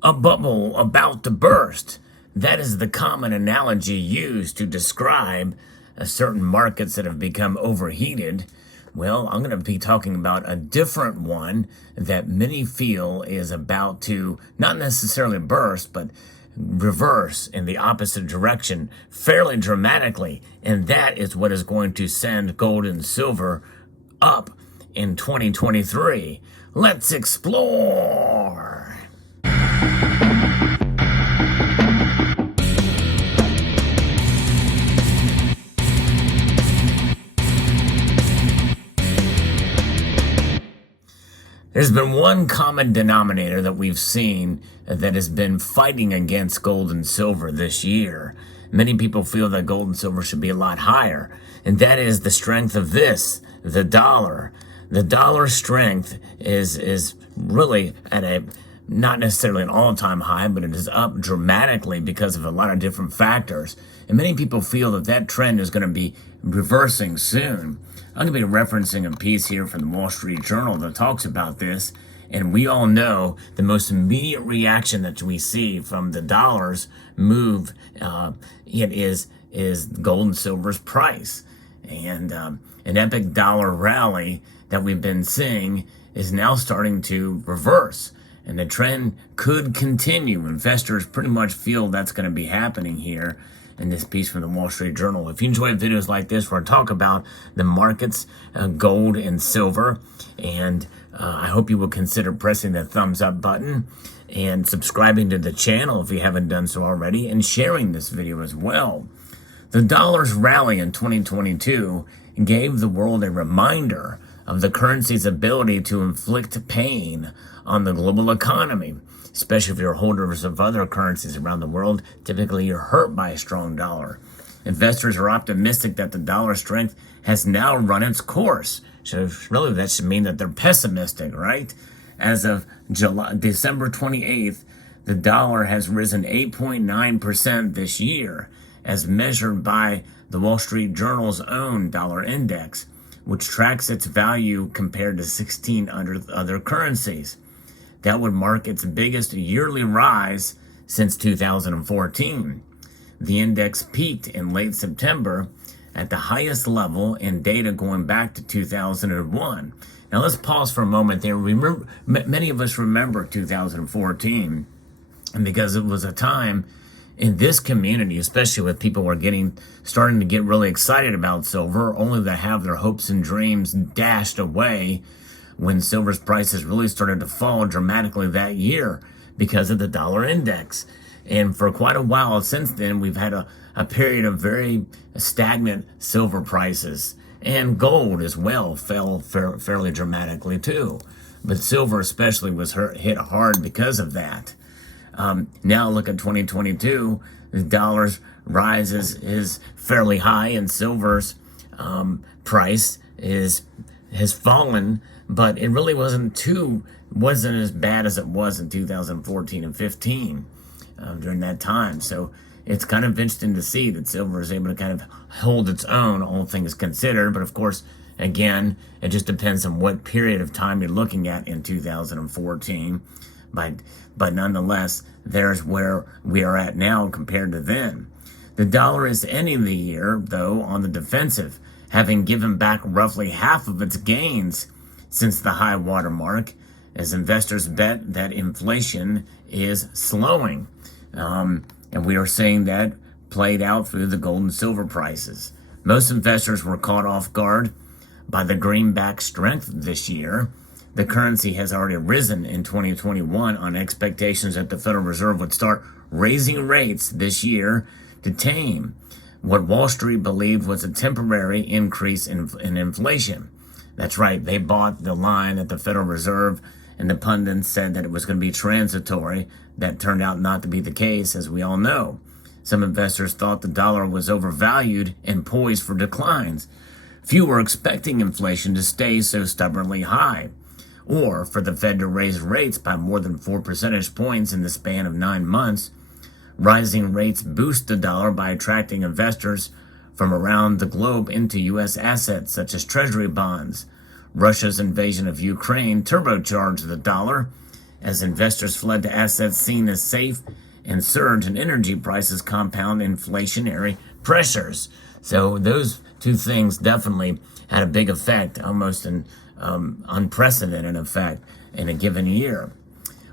A bubble about to burst. That is the common analogy used to describe certain markets that have become overheated. Well, I'm going to be talking about a different one that many feel is about to not necessarily burst, but reverse in the opposite direction fairly dramatically. And that is what is going to send gold and silver up in 2023. Let's explore. There's been one common denominator that we've seen that has been fighting against gold and silver this year. Many people feel that gold and silver should be a lot higher, and that is the strength of the dollar. The dollar strength is really at a not necessarily an all-time high, but it is up dramatically because of a lot of different factors. And many people feel that that trend is going to be reversing soon. I'm going to be referencing a piece here from the Wall Street Journal that talks about this. And we all know the most immediate reaction that we see from the dollar's move it is gold and silver's price. And an epic dollar rally that we've been seeing is now starting to reverse. And the trend could continue. Investors pretty much feel that's going to be happening here in this piece from the Wall Street Journal. If you enjoy videos like this where I talk about the markets, gold and silver, and I hope you will consider pressing the thumbs up button and subscribing to the channel if you haven't done so already, and sharing this video as well. The dollar's rally in 2022 gave the world a reminder of the currency's ability to inflict pain on the global economy, especially if you're holders of other currencies around the world. Typically, you're hurt by a strong dollar. Investors are optimistic that the dollar strength has now run its course. So really, that should mean that they're pessimistic, right? As of December 28th, the dollar has risen 8.9% this year, as measured by the Wall Street Journal's own dollar index, which tracks its value compared to 16 other currencies. That would mark its biggest yearly rise since 2014. The index peaked in late September at the highest level in data going back to 2001. Now let's pause for a moment there. Many of us remember 2014, and because it was a time in this community, especially with people who are starting to get really excited about silver, only to have their hopes and dreams dashed away when silver's prices really started to fall dramatically that year because of the dollar index. And for quite a while since then, we've had a period of very stagnant silver prices. And gold as well fell fairly dramatically too. But silver especially was hit hard because of that. Now look at 2022, the dollar's rise is fairly high, and silver's price has fallen, but it really wasn't as bad as it was in 2014 and 15 during that time. So it's kind of interesting to see that silver is able to kind of hold its own, all things considered. But of course, again, it just depends on what period of time you're looking at in 2014. But nonetheless, there's where we are at now compared to then. The dollar is ending the year, though, on the defensive, having given back roughly half of its gains since the high water mark, as investors bet that inflation is slowing. And we are seeing that played out through the gold and silver prices. Most investors were caught off guard by the greenback strength this year. The currency has already risen in 2021 on expectations that the Federal Reserve would start raising rates this year to tame what Wall Street believed was a temporary increase in inflation. That's right, they bought the line that the Federal Reserve and the pundits said that it was going to be transitory. That turned out not to be the case, as we all know. Some investors thought the dollar was overvalued and poised for declines. Few were expecting inflation to stay so stubbornly high, or for the Fed to raise rates by more than 4 percentage points in the span of 9 months. Rising rates boost the dollar by attracting investors from around the globe into U.S. assets such as treasury bonds. Russia's invasion of Ukraine turbocharged the dollar, as investors fled to assets seen as safe, and surge in energy prices compound inflationary pressures. So those two things definitely had a big effect, almost an unprecedented effect in a given year.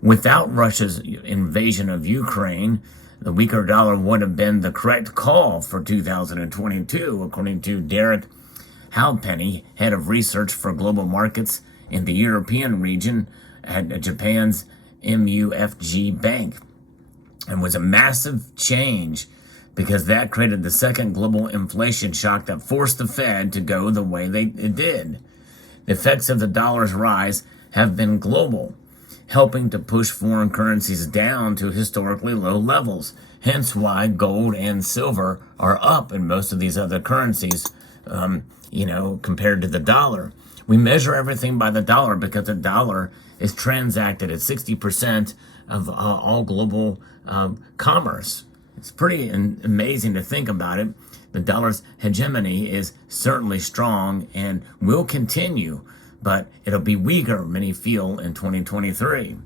Without Russia's invasion of Ukraine, the weaker dollar would have been the correct call for 2022, according to Derek Halpenny, head of research for global markets in the European region at Japan's MUFG Bank. And was a massive change because that created the second global inflation shock that forced the Fed to go the way it did. The effects of the dollar's rise have been global, helping to push foreign currencies down to historically low levels. Hence why gold and silver are up in most of these other currencies, compared to the dollar. We measure everything by the dollar because the dollar is transacted at 60% of all global commerce. It's pretty amazing to think about it. The dollar's hegemony is certainly strong and will continue, but it'll be weaker, many feel, in 2023.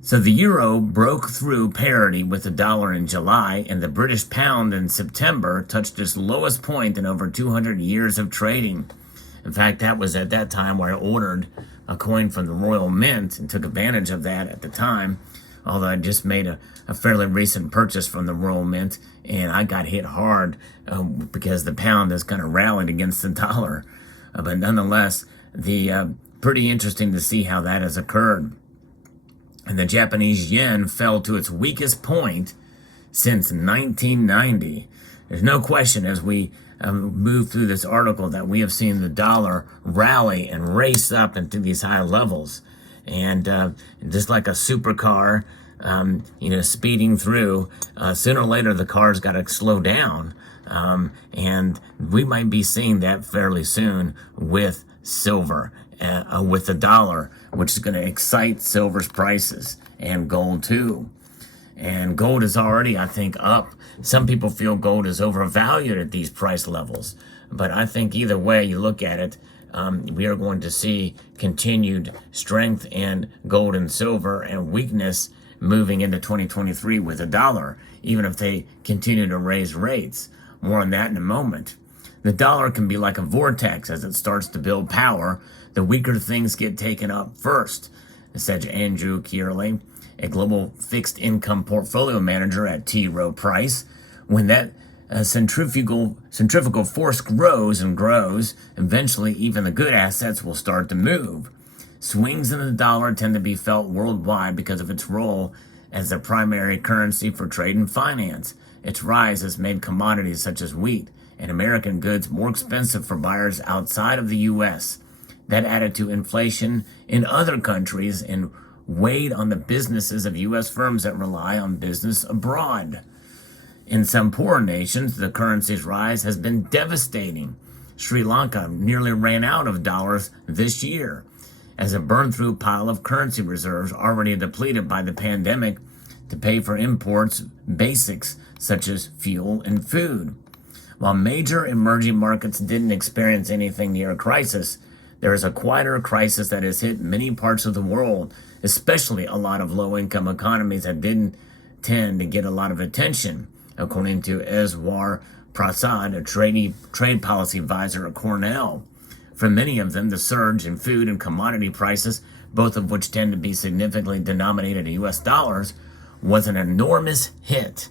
So the euro broke through parity with the dollar in July, and the British pound in September touched its lowest point in over 200 years of trading. In fact, that was at that time where I ordered a coin from the Royal Mint and took advantage of that at the time, although I just made a fairly recent purchase from the Royal Mint, and I got hit hard because the pound has kind of rallied against the dollar. But nonetheless, pretty interesting to see how that has occurred. And the Japanese yen fell to its weakest point since 1990. There's no question as we move through this article that we have seen the dollar rally and race up into these high levels. And just like a supercar, speeding through, sooner or later the car's got to slow down. And we might be seeing that fairly soon with silver, with the dollar, which is going to excite silver's prices and gold too. And gold is already, I think, up. Some people feel gold is overvalued at these price levels. But I think either way you look at it, we are going to see continued strength in gold and silver and weakness moving into 2023 with the dollar, even if they continue to raise rates. More on that in a moment. The dollar can be like a vortex as it starts to build power. The weaker things get taken up first, said Andrew Kearley, a global fixed income portfolio manager at T. Rowe Price. When that centrifugal force grows and grows, eventually even the good assets will start to move. Swings in the dollar tend to be felt worldwide because of its role as the primary currency for trade and finance. Its rise has made commodities such as wheat and American goods more expensive for buyers outside of the U.S. That added to inflation in other countries and weighed on the businesses of U.S. firms that rely on business abroad. In some poorer nations, the currency's rise has been devastating. Sri Lanka nearly ran out of dollars this year, as it burned through a pile of currency reserves already depleted by the pandemic to pay for imports basics such as fuel and food. While major emerging markets didn't experience anything near a crisis, there is a quieter crisis that has hit many parts of the world, especially a lot of low-income economies that didn't tend to get a lot of attention, according to Eswar Prasad, a trade policy advisor at Cornell. For many of them, the surge in food and commodity prices, both of which tend to be significantly denominated in U.S. dollars, was an enormous hit.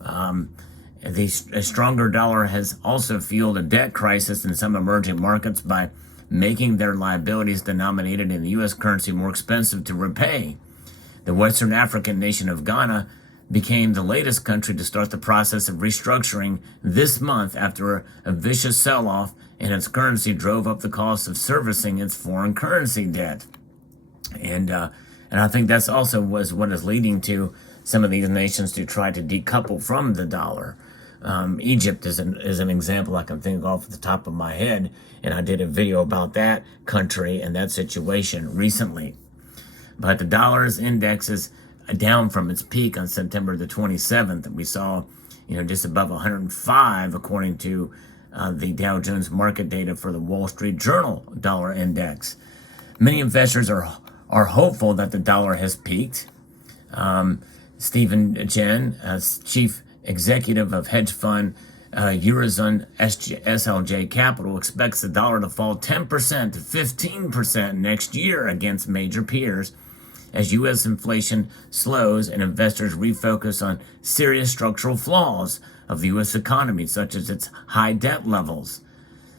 A stronger dollar has also fueled a debt crisis in some emerging markets by making their liabilities denominated in the U.S. currency more expensive to repay. The Western African nation of Ghana became the latest country to start the process of restructuring this month after a vicious sell-off in its currency drove up the cost of servicing its foreign currency debt. And I think that's also was what is leading to some of these nations to try to decouple from the dollar. Egypt is an example I can think off the top of my head, and I did a video about that country and that situation recently. But the dollar's index is down from its peak on September the 27th. We saw, just above 105 according to the Dow Jones market data for the Wall Street Journal dollar index. Many investors are are hopeful that the dollar has peaked. Stephen Chen, chief executive of hedge fund Eurozone SLJ Capital, expects the dollar to fall 10% to 15% next year against major peers as U.S. inflation slows and investors refocus on serious structural flaws of the U.S. economy, such as its high debt levels.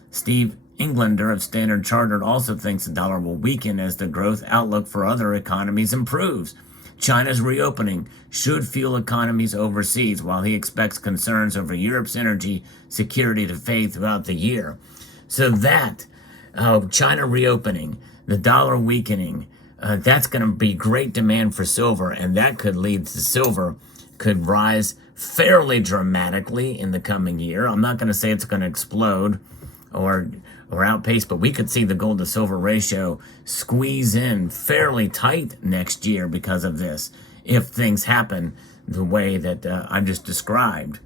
Steve Englander of Standard Chartered also thinks the dollar will weaken as the growth outlook for other economies improves. China's reopening should fuel economies overseas, while he expects concerns over Europe's energy security to fade throughout the year. So that, China reopening, the dollar weakening, that's going to be great demand for silver, and that could lead to silver could rise fairly dramatically in the coming year. I'm not going to say it's going to explode or outpace, but we could see the gold to silver ratio squeeze in fairly tight next year because of this, if things happen the way that I just described.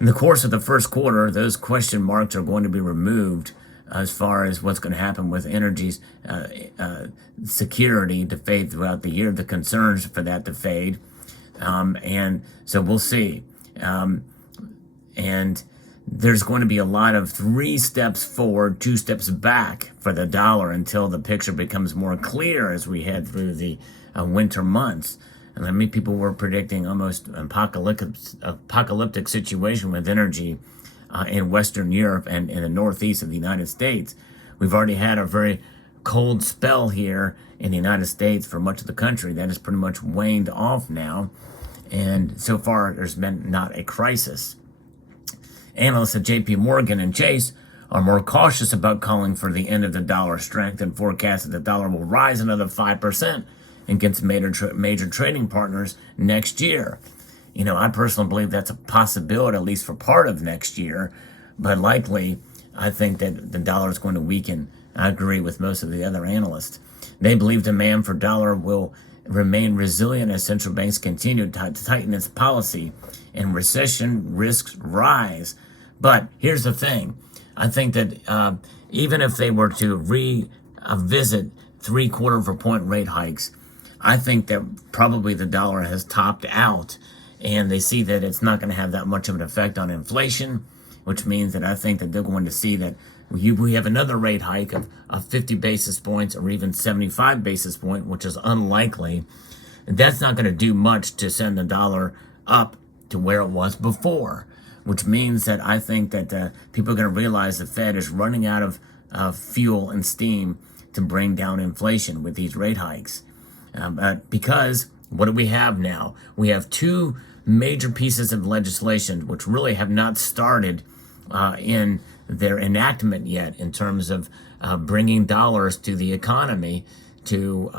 In the course of the first quarter, those question marks are going to be removed as far as what's going to happen with energy's security to fade throughout the year, the concerns for that to fade. And so we'll see. And there's going to be a lot of 3 steps forward, 2 steps back for the dollar until the picture becomes more clear as we head through the winter months. And many people were predicting almost an apocalyptic situation with energy in Western Europe and in the northeast of the United States. We've already had a very cold spell here in the United States for much of the country. That has pretty much waned off now. And so far, there's been not a crisis. Analysts at JP Morgan and Chase are more cautious about calling for the end of the dollar strength and forecast that the dollar will rise another 5% against major trading partners next year. You know, I personally believe that's a possibility, at least for part of next year, but likely I think that the dollar is going to weaken. I agree with most of the other analysts. They believe demand for dollar will remain resilient as central banks continue to tighten its policy and recession risks rise. But here's the thing. I think that even if they were to revisit 3/4 of a point rate hikes, I think that probably the dollar has topped out, and they see that it's not going to have that much of an effect on inflation, which means that I think that they're going to see that we have another rate hike of 50 basis points or even 75 basis points, which is unlikely. That's not going to do much to send the dollar up to where it was before, which means that I think that people are going to realize the Fed is running out of fuel and steam to bring down inflation with these rate hikes. Because what do we have now? We have 2 major pieces of legislation which really have not started in their enactment yet in terms of bringing dollars to the economy to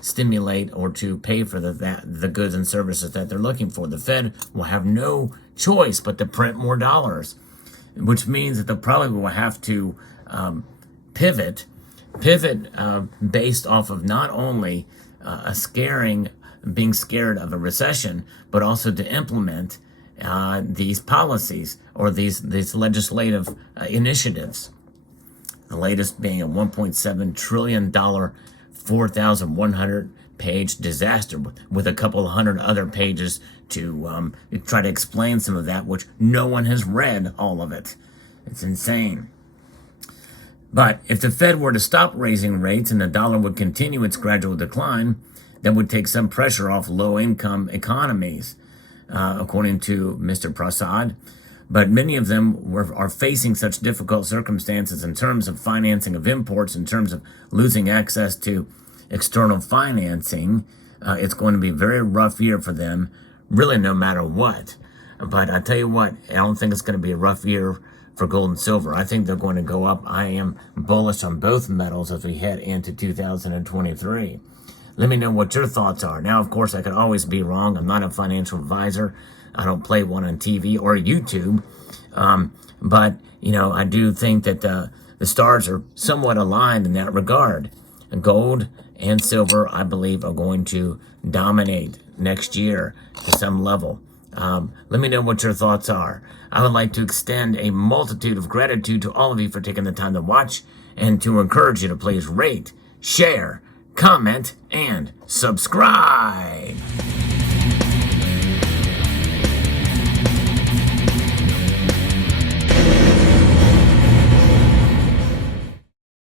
stimulate or to pay for the goods and services that they're looking for. The Fed will have no choice but to print more dollars, which means that they probably will have to pivot based off of not only being scared of a recession, but also to implement these policies or these legislative initiatives. The latest being a $1.7 trillion, 4,100 page disaster with a couple of hundred other pages to try to explain some of that, which no one has read all of it. It's insane. But if the Fed were to stop raising rates and the dollar would continue its gradual decline, that would take some pressure off low-income economies, according to Mr. Prasad. But many of them are facing such difficult circumstances in terms of financing of imports, in terms of losing access to external financing. It's going to be a very rough year for them, really no matter what. But I tell you what, I don't think it's going to be a rough year for gold and silver. I think they're going to go up. I am bullish on both metals as we head into 2023. Let me know what your thoughts are. Now, of course, I could always be wrong. I'm not a financial advisor. I don't play one on TV or YouTube. But, you know, I do think that the stars are somewhat aligned in that regard. Gold and silver, I believe, are going to dominate next year to some level. Let me know what your thoughts are. I would like to extend a multitude of gratitude to all of you for taking the time to watch and to encourage you to please rate, share, comment, and subscribe.